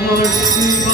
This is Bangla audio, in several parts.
mercy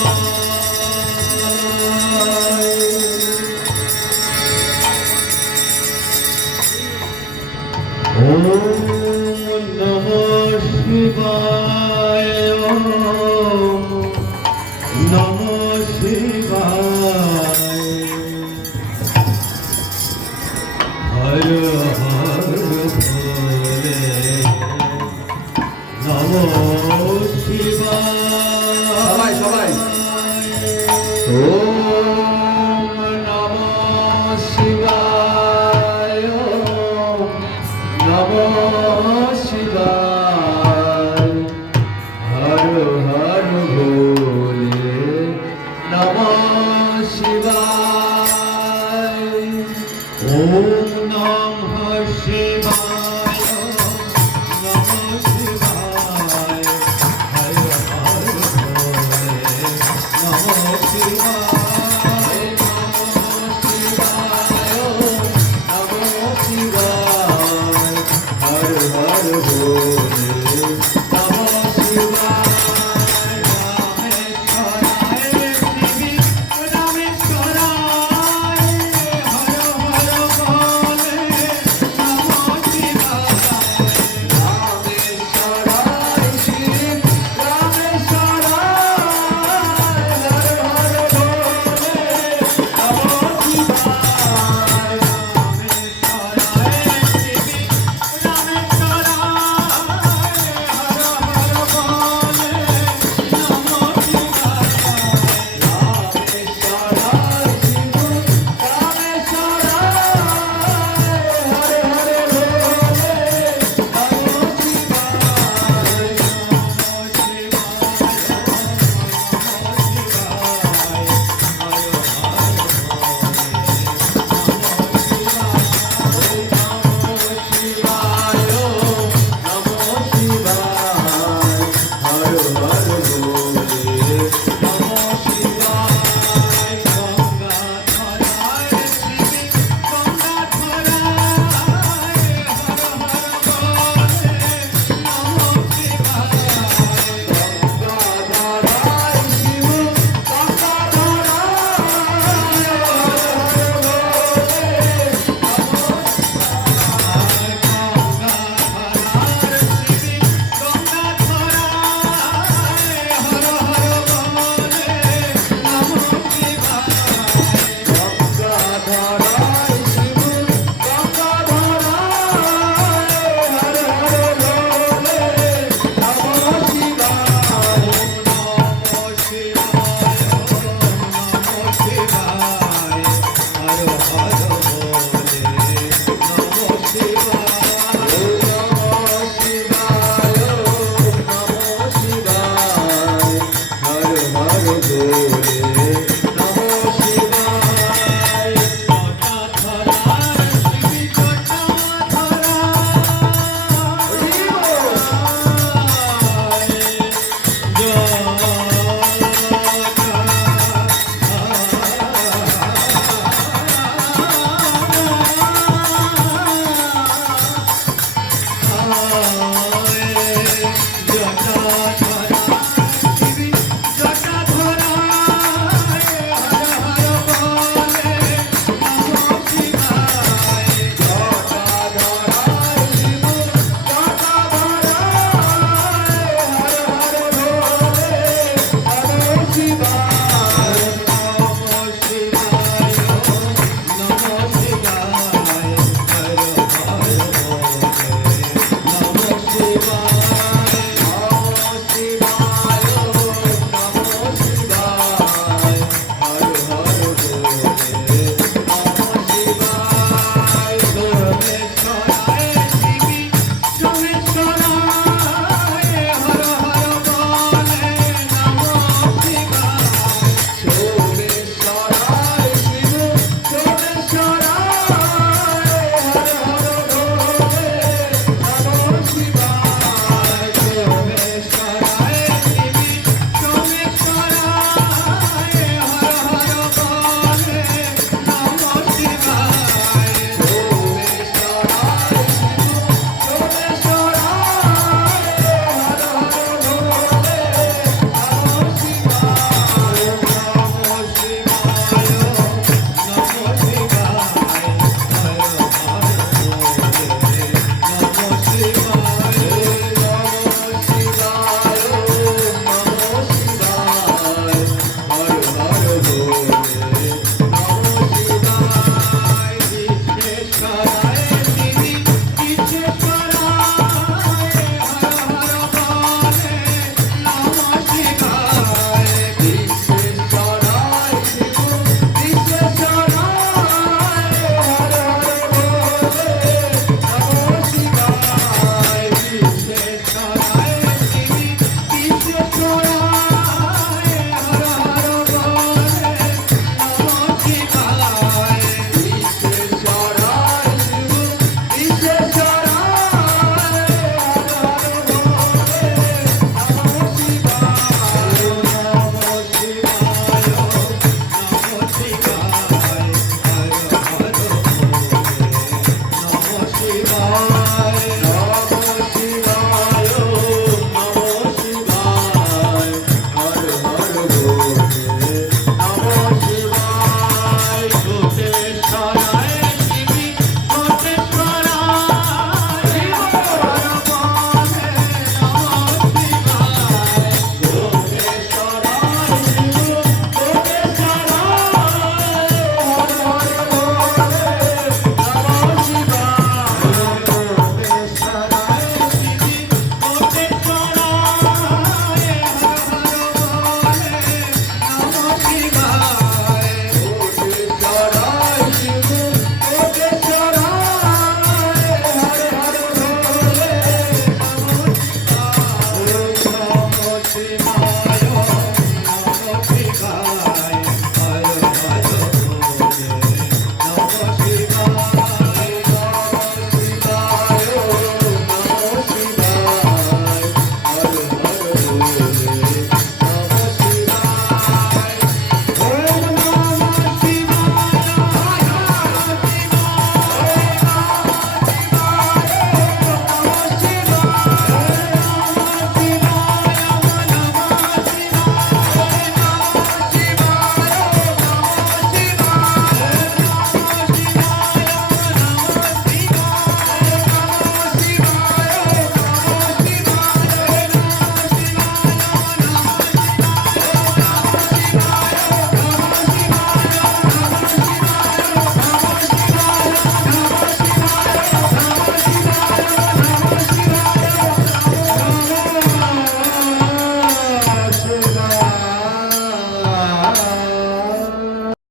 ভোলে